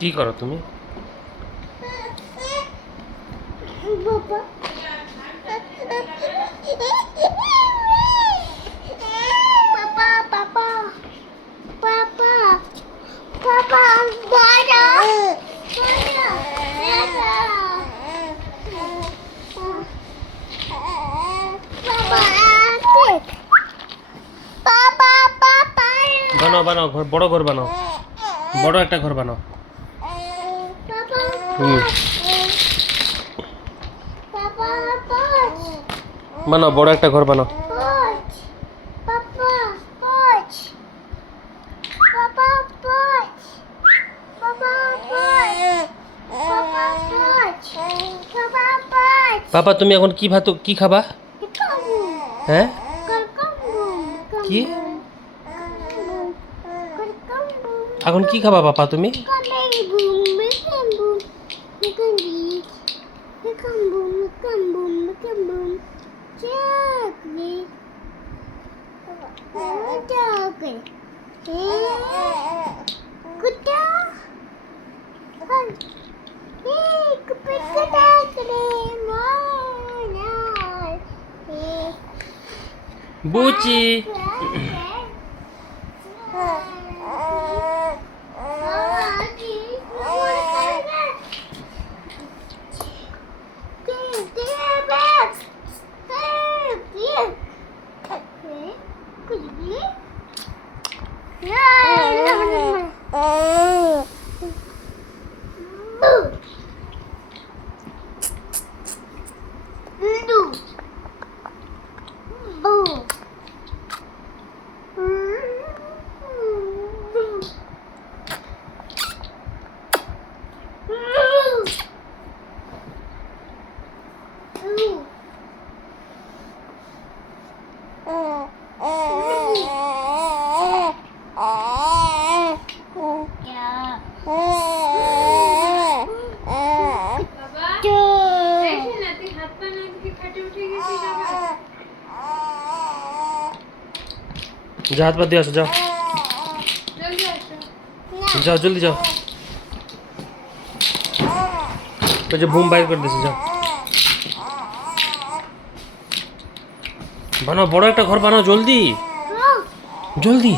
কি করো তুমি? বানাও বানাও ঘর, বড় ঘর বানাও, বড় একটা ঘর বানাও। বানাও, বড় একটা ঘর বানাও। পাপা তুমি এখন কি ভাত কি খাবা? হ্যাঁ কি এখন কি খাবা পাপা তুমি? বুচি जा हाथ दिया जाओ जाओ जल्दी जाओ मुझे बूम बाहर कर दे जाओ बनाओ बड़ा एक घर बनाओ जल्दी जल्दी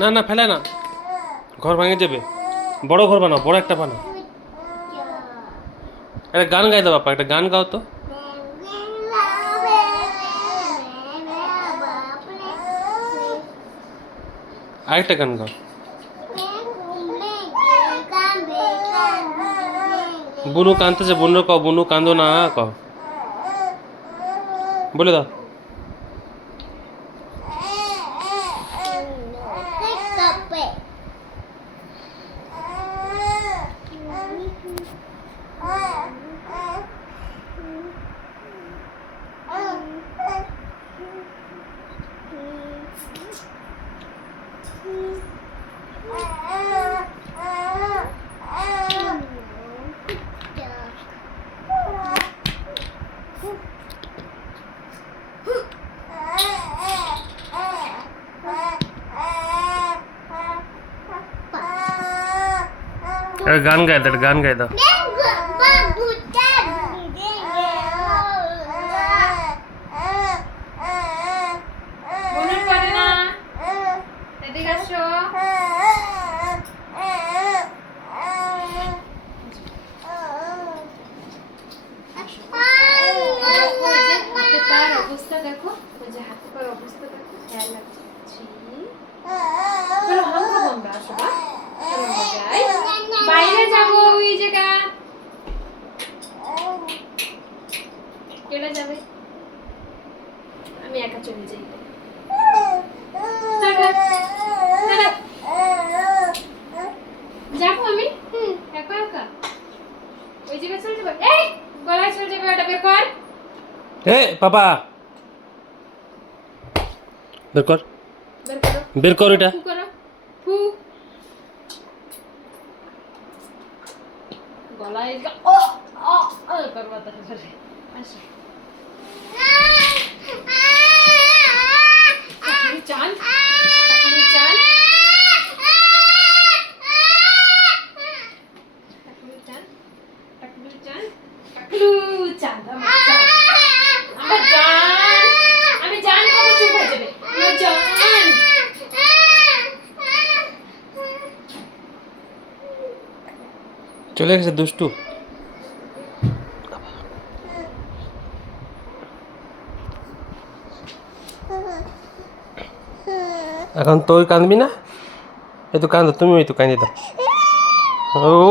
ना ना फैला ना घर भांगे जाबे बड़ घर बानाओ बड़ एक बानाओ अरे गान गाई दो पापा एक गान गाओ तो आरेकटा गान गाओ বুনু কাঁদতেছে, বুনু কও, বুনু কান্দো না কও, বলে দাও। গান গাই দাও, গান গাই দাও। অবস্থা দেখো, ওই যে হাতে পার অবস্থা দেখো, খেয়াল রাখছি। চলো হালকা বন্ধ আসো, চলো যাই, বাইরে যাবো ওই জায়গা। কেটে যাবে, আমি একা চলে যাই। যাবো আমি একা একা ওই জায়গায় চলে যাবো। এই গলায় চলে যাবে, ওটা বের কর। এ পাপা, বের কর, বের করো, বের কর এটা। ফু করো, ফু। গলায় ও ও ও করবা তাহলে। আসো টাকলু চান, টাকলু চান, টাকলু চান, টাকলু চান, টাকলু চান, আমার জান, আমি জান কবে চুপ হয়ে যাবে, আমার জান। চলে গেছে দুষ্টু। এখন তুই কাঁদবি না? এই তো কাঁদো, তুমি ওই তো কাঁদি দাও।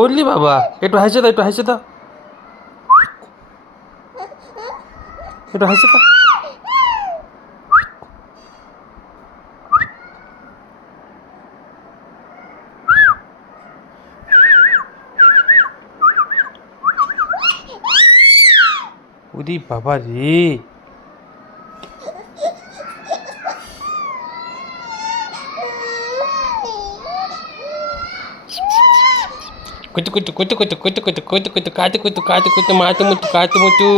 ওলি বাবা, একটু হাসে দাও, একটু হাসে দাও, একটু হাসে দাও। ওরে বাবা রে, কইতে কইতে কইতে কইতে কইতে কইতে কইতে কইতে কাতে কইতে কাতে কইতে মাতে মুতু কাতে মুতু।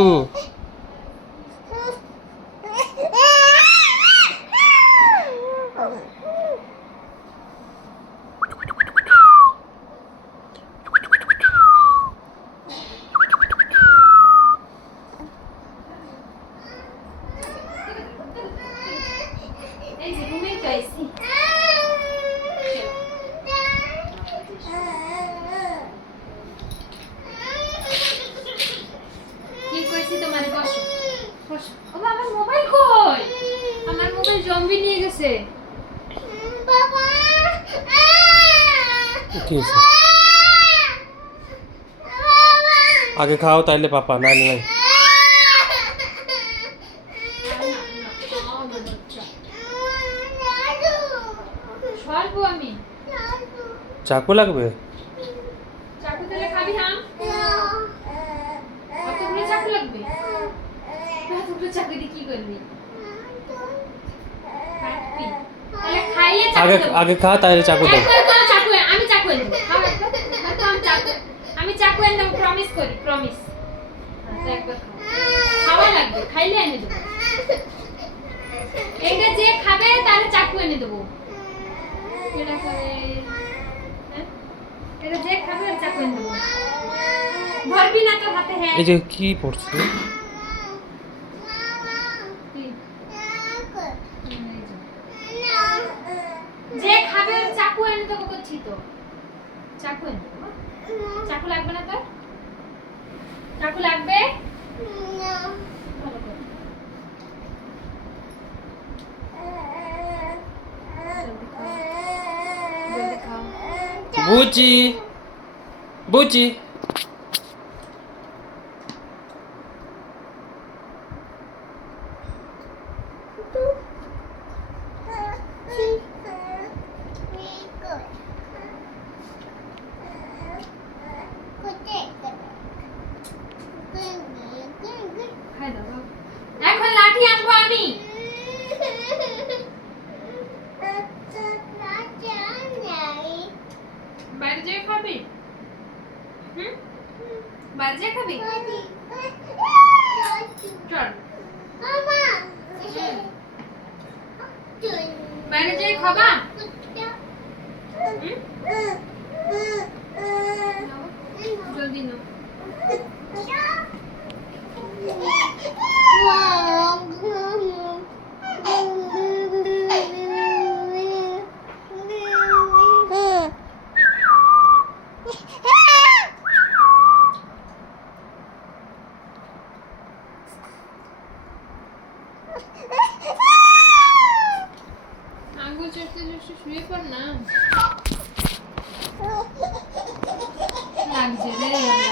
এই যে রুমে গাইছি, কি কইছি তোমারে? বসো বসো। ও আমার মোবাইল কই? আমার মোবাইল জম্বি নিয়ে গেছে। বাবা কি হয়েছে? আগে খাও তাইলে পাপা, নাই নাই। সরবো আমি। চাকু লাগবে? চাকু দিলে খাবি? হ্যাঁ, কতগুলো চাকু লাগবে? কতগুলো চাকু দিয়ে কি করবি? কাটবি? তাহলে খাইয়ে চাকু আগে দেবো। আগে খা তাইলে চাকু দাও। একবার চাকু আমি চাকু এনে দেবো। খাও একবার। আমি চাকু এনে দেবো, প্রমিস করি, প্রমিস। আচ্ছা একবার খাও। খাওয়া লাগবে, খাইলে এনে দেবো। এটা যে খাবে তাহলে চাকু এনে দেবো। এটা খাবে, হ্যাঁ? এটা যে খাবে চাকু এনে দেবো। ধরবি না তোর হাতে। হ্যাঁ এই যে কি পড়ছে? যে খাবে ওর চাকু এনে দেবো করছি তো। চাকু এনে দেবো। চাকু লাগবে না তোর? চাকু লাগবে? ভালো করে। জলদি খাও। বুচি, বুচি, খাবি? হুম? বাইরে যেয়ে খাবি? চল। বাইরে যেয়ে খাবা? হুম? জলদি নাও। আঙ্গুল চড়তে চড়তে শুয়ে পড় না। লাগছে রে।